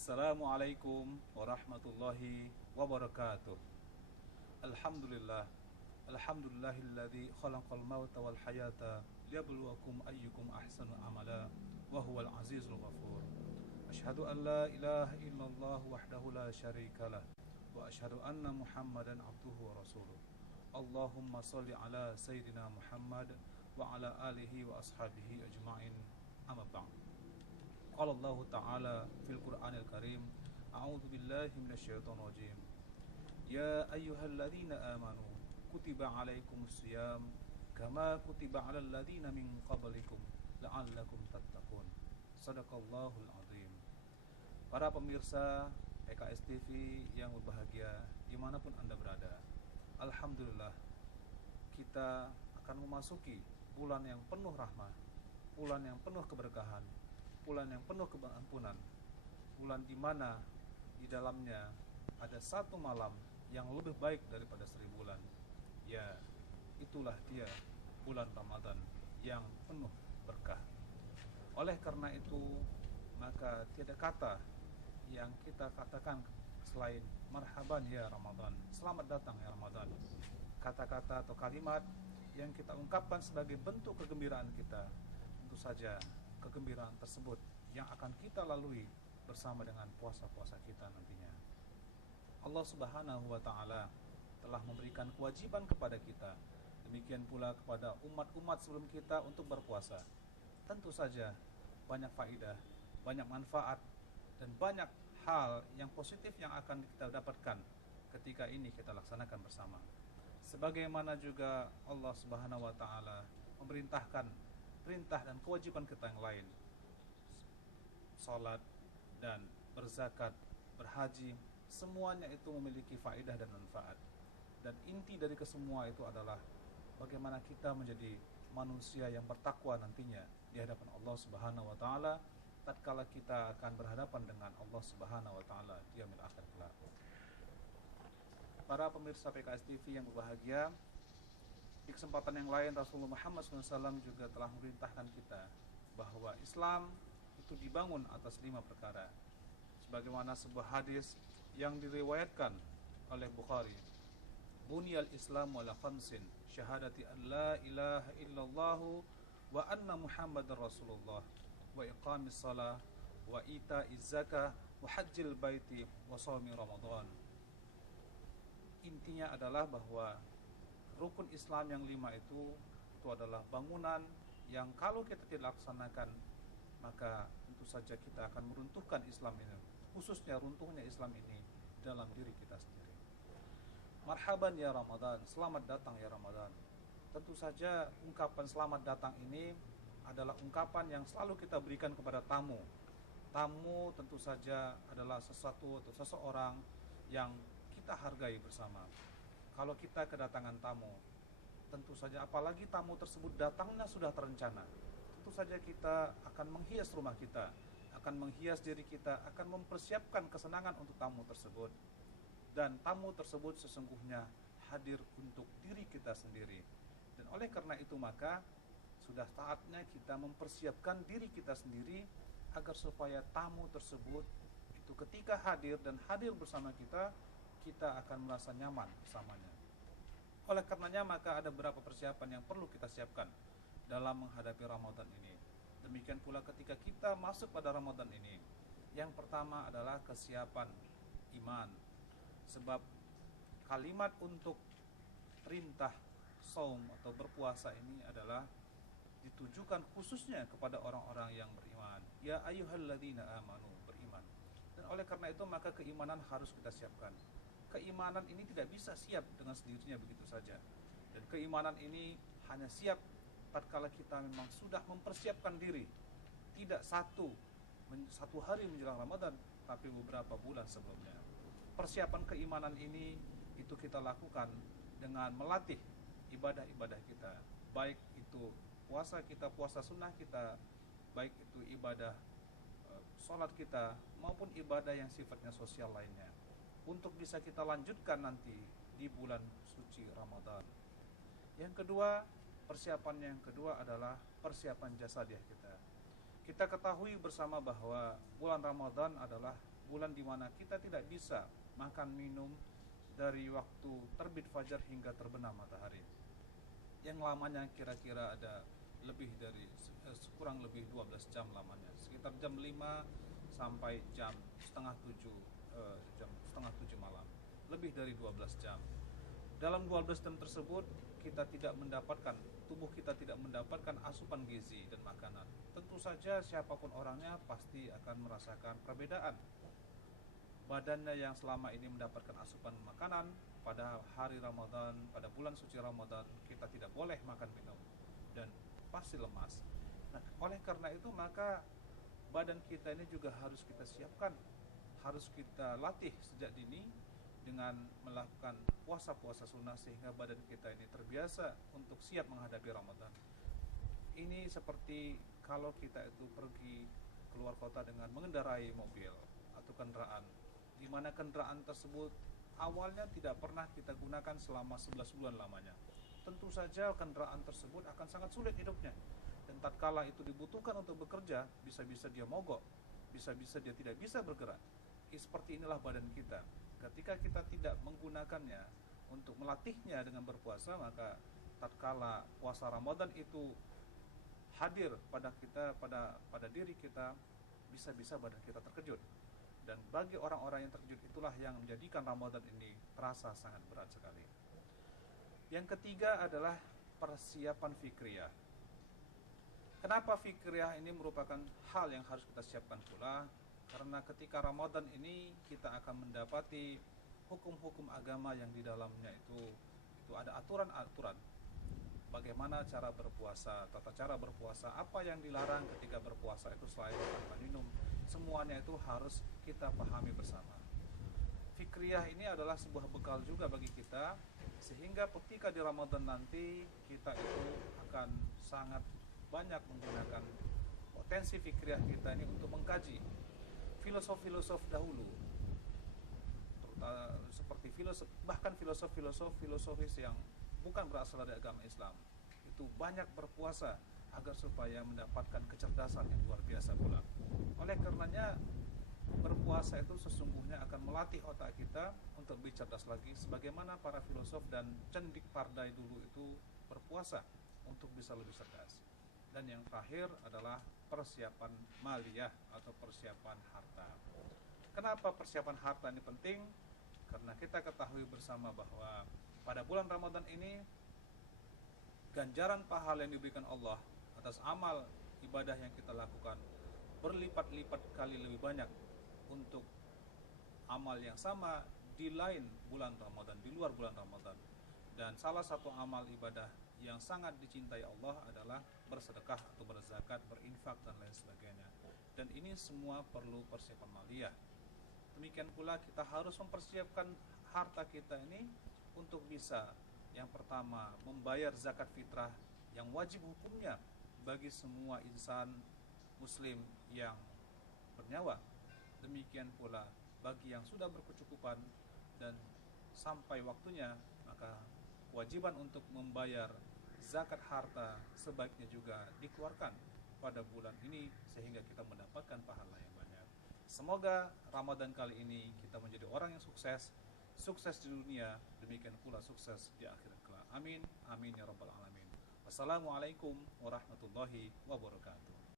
Assalamualaikum warahmatullahi wabarakatuh. Alhamdulillah. Alhamdulillahilladzi khalaqal mauta wal hayata liyabluwakum ayyukum ahsanu amala wa huwal azizul ghafur. Asyhadu an la ilaha illallah wahdahu la syarikalah wa asyhadu anna Muhammadan abduhu wa rasuluh. Allahumma shalli ala sayyidina Muhammad wa ala alihi wa ashabihi ajma'in. Amma ba'd. Qala Allah Ta'ala fil Qur'anil Karim, a'udzu billahi minasyaitonir rajim. Ya ayyuhalladzina amanu kutiba 'alaikumus shiyam kama kutiba 'alal ladzina min qablikum la'allakum tattaqun. Shadaqallahul azim. Para pemirsa PKS TV yang berbahagia dimanapun Anda berada, alhamdulillah kita akan memasuki bulan yang penuh rahmah, bulan yang penuh keberkahan, bulan yang penuh keampunan, bulan di mana di dalamnya ada satu malam yang lebih baik daripada 1000 bulan. Ya, itulah dia bulan Ramadan yang penuh berkah. Oleh karena itu, maka tiada kata yang kita katakan selain marhaban ya Ramadan, selamat datang ya Ramadan. Kata-kata atau kalimat yang kita ungkapkan sebagai bentuk kegembiraan kita, tentu saja kegembiraan tersebut yang akan kita lalui bersama dengan puasa-puasa kita nantinya. Allah Subhanahu wa Ta'ala telah memberikan kewajiban kepada kita, demikian pula kepada umat-umat sebelum kita untuk berpuasa. Tentu saja banyak faedah, banyak manfaat, dan banyak hal yang positif yang akan kita dapatkan ketika ini kita laksanakan bersama. Sebagaimana juga Allah Subhanahu wa Ta'ala memerintahkan perintah dan kewajiban kita yang lain, salat dan berzakat, berhaji, semuanya itu memiliki faedah dan manfaat. Dan inti dari kesemua itu adalah bagaimana kita menjadi manusia yang bertakwa nantinya di hadapan Allah Subhanahu wa Ta'ala tatkala kita akan berhadapan dengan Allah Subhanahu wa Ta'ala di yaumil akhir kelak. Para pemirsa PKS TV yang berbahagia, di kesempatan yang lain Rasulullah Muhammad SAW juga telah memerintahkan kita bahwa Islam itu dibangun atas 5 perkara. Sebagaimana sebuah hadis yang diriwayatkan oleh Bukhari, Buniyal Islam ala khamsin, syahadati an la ilaha illallah wa anna Muhammadar Rasulullah, wa iqamis salah, wa ita'iz zakah, wa hajjil baiti, wa shaumi Ramadan. Intinya adalah bahwa rukun Islam yang 5 itu adalah bangunan yang kalau kita tidak laksanakan, maka tentu saja kita akan meruntuhkan Islam ini, khususnya runtuhnya Islam ini dalam diri kita sendiri. Marhaban ya Ramadan, selamat datang ya Ramadan. Tentu saja ungkapan selamat datang ini adalah ungkapan yang selalu kita berikan kepada tamu. Tamu tentu saja adalah sesuatu atau seseorang yang kita hargai bersama. Kalau kita kedatangan tamu, tentu saja apalagi tamu tersebut datangnya sudah terencana, tentu saja kita akan menghias rumah kita, akan menghias diri kita, akan mempersiapkan kesenangan untuk tamu tersebut. Dan tamu tersebut sesungguhnya hadir untuk diri kita sendiri. Dan oleh karena itu maka sudah saatnya kita mempersiapkan diri kita sendiri agar supaya tamu tersebut itu ketika hadir dan hadir bersama kita, kita akan merasa nyaman bersamanya. Oleh karenanya maka ada beberapa persiapan yang perlu kita siapkan dalam menghadapi Ramadan ini. Demikian pula ketika kita masuk pada Ramadan ini, yang pertama adalah kesiapan iman. Sebab kalimat untuk perintah saum atau berpuasa ini adalah ditujukan khususnya kepada orang-orang yang beriman. Ya ayyuhalladzina amanu, beriman. Dan oleh karena itu maka keimanan harus kita siapkan. Keimanan ini tidak bisa siap dengan sendirinya begitu saja. Dan keimanan ini hanya siap tatkala kita memang sudah mempersiapkan diri. Tidak satu hari menjelang Ramadan, tapi beberapa bulan sebelumnya. Persiapan keimanan ini itu kita lakukan dengan melatih ibadah-ibadah kita. Baik itu puasa kita, puasa sunnah kita, baik itu ibadah sholat kita, maupun ibadah yang sifatnya sosial lainnya, untuk bisa kita lanjutkan nanti di bulan suci Ramadan. Yang kedua, persiapan yang kedua adalah persiapan jasadiah kita. Kita ketahui bersama bahwa bulan Ramadan adalah bulan di mana kita tidak bisa makan minum dari waktu terbit fajar hingga terbenam matahari, yang lamanya kira-kira ada lebih dari kurang lebih 12 jam lamanya, sekitar jam 5 sampai jam setengah 7, jam setengah 7 malam, lebih dari 12 jam. Dalam 12 jam tersebut kita tidak mendapatkan, tubuh kita tidak mendapatkan asupan gizi dan makanan. Tentu saja siapapun orangnya pasti akan merasakan perbedaan. Badannya yang selama ini mendapatkan asupan makanan, pada hari Ramadan, pada bulan suci Ramadan kita tidak boleh makan minum dan pasti lemas. Nah, oleh karena itu maka badan kita ini juga harus kita siapkan, harus kita latih sejak dini dengan melakukan puasa-puasa sunnah sehingga badan kita ini terbiasa untuk siap menghadapi Ramadan. Ini seperti kalau kita itu pergi keluar kota dengan mengendarai mobil atau kendaraan, di mana kendaraan tersebut awalnya tidak pernah kita gunakan selama 11 bulan lamanya. Tentu saja kendaraan tersebut akan sangat sulit hidupnya. Dan tatkala itu dibutuhkan untuk bekerja, bisa-bisa dia mogok, bisa-bisa dia tidak bisa bergerak. Seperti inilah badan kita. Ketika kita tidak menggunakannya untuk melatihnya dengan berpuasa, maka tatkala puasa Ramadan itu hadir pada kita, pada diri kita, bisa-bisa badan kita terkejut. Dan bagi orang-orang yang terkejut itulah yang menjadikan Ramadan ini terasa sangat berat sekali. Yang ketiga adalah persiapan fikriyah. Kenapa fikriyah ini merupakan hal yang harus kita siapkan pula? Karena ketika Ramadan ini kita akan mendapati hukum-hukum agama yang di dalamnya itu ada aturan-aturan. Bagaimana cara berpuasa, tata cara berpuasa, apa yang dilarang ketika berpuasa itu selain makan minum, semuanya itu harus kita pahami bersama. Fikriyah ini adalah sebuah bekal juga bagi kita, sehingga ketika di Ramadan nanti kita itu akan sangat banyak menggunakan potensi fikriyah kita ini untuk mengkaji filosof-filosof dahulu, seperti bahkan filosofis yang bukan berasal dari agama Islam, itu banyak berpuasa agar supaya mendapatkan kecerdasan yang luar biasa pula. Oleh karenanya berpuasa itu sesungguhnya akan melatih otak kita untuk lebih cerdas lagi, sebagaimana para filosof dan cendik pardai dulu itu berpuasa untuk bisa lebih cerdas. Dan yang terakhir adalah persiapan maliyah atau persiapan harta. Kenapa persiapan harta ini penting? Karena kita ketahui bersama bahwa pada bulan Ramadan ini ganjaran pahala yang diberikan Allah atas amal ibadah yang kita lakukan berlipat-lipat kali lebih banyak untuk amal yang sama di lain bulan Ramadan, di luar bulan Ramadan. Dan salah satu amal ibadah yang sangat dicintai Allah adalah bersedekah atau berzakat, berinfak dan lain sebagainya. Dan ini semua perlu persiapan maliyah. Demikian pula kita harus mempersiapkan harta kita ini untuk bisa, yang pertama, membayar zakat fitrah yang wajib hukumnya bagi semua insan muslim yang bernyawa. Demikian pula bagi yang sudah berkecukupan dan sampai waktunya, maka kewajiban untuk membayar zakat harta sebaiknya juga dikeluarkan pada bulan ini sehingga kita mendapatkan pahala yang banyak. Semoga Ramadan kali ini kita menjadi orang yang sukses di dunia, demikian pula sukses di akhirat kelak. Amin, amin ya rabbal alamin. Wassalamualaikum warahmatullahi wabarakatuh.